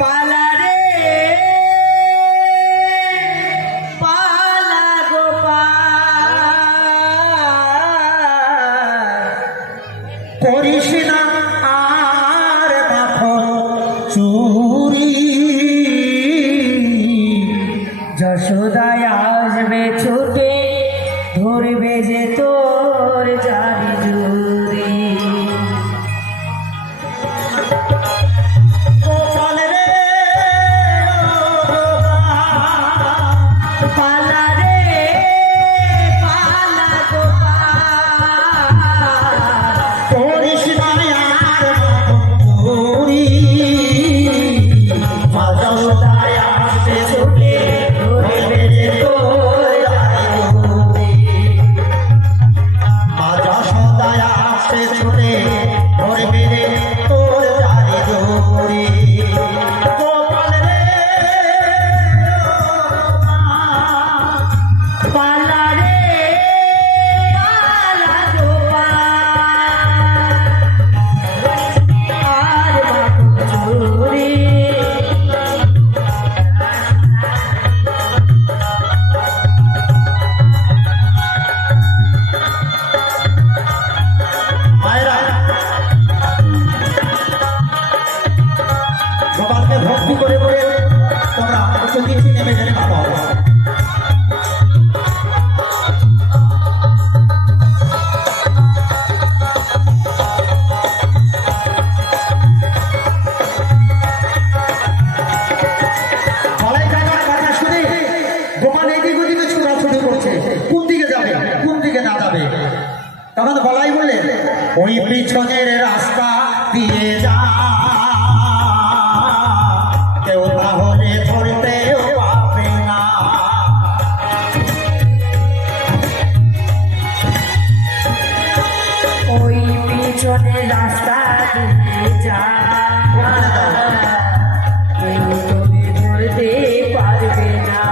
পালা রে পালা গোপাল করিস না আর মাখন চুরি যশোদায় আসবে ছুটে ধরবে যে তোর জারি জুরি গোপাল রে পালা রে পালা গোপাল করিস না আর চুরি যশোদায় আসবে ছুটে ধরবে যে তোর জারি জুরি যশোদায় আসবে ছুটে ধরবে যে তোর জারি জুরি গোপাল রে পালা রে পালা গোপাল আর মাখন চুরি ভগবানকে ভক্তি করে করে তোমরা একটু নিচে নেমে গেলে ভালো হবে। বলাই জায়গার কথা শুনে গোপাল এদিক ওদিকে ছোটাছুটি করছে, কোন দিকে যাবে কোন দিকে না যাবে। তখন বলাই বললেন ওই পিছনের রাস্তা দিয়ে যা, কেউ তাহলে ধরতেও পাবে না। ওই পিছনের রাস্তা দিয়ে যা, কেউ তোকে ধরতে পারবে না।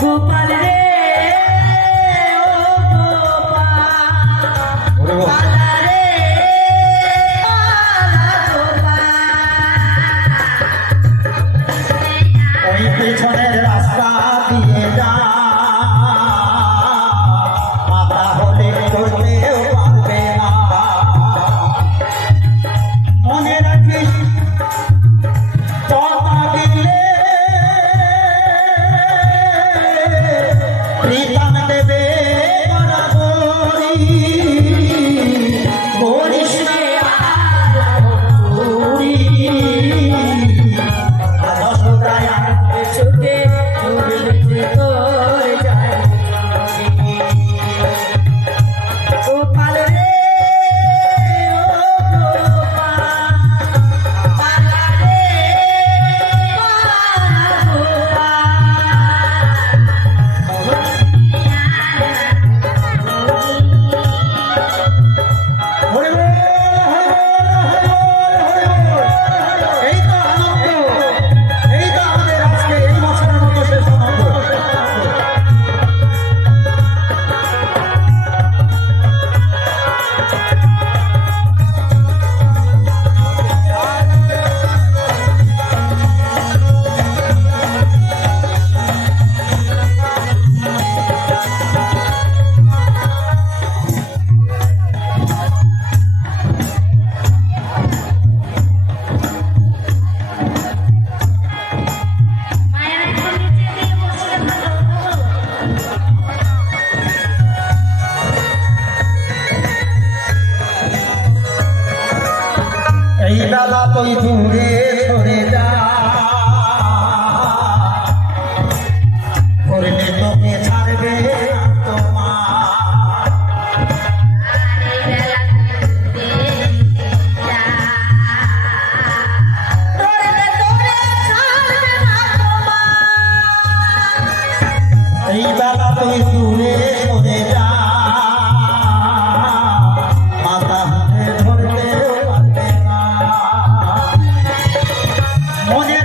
গোপাল রে ও গোপাল পালা রে পালা গোপাল ওই পেছনের রাস্তা দিয়ে যা, মাথা হলে ধরতেও পারবে না। মনে রাখিস কথা দিলে প্রীতম দেবে বরাবরি, করিস না আর চুরি। যশোদায় আসবে ছুটে ধরবে যে তোর জারি জুরি। গোপাল রে ও গোপাল পালা রে পালা গোপাল এই বেলা তুই দূরে সরে যা, করলে তোকে ছাড়বে তোমার। এই বেলা তুই দূরে সরে যা, মাথা ধরতে পারবে না। মনে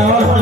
দেওয়াল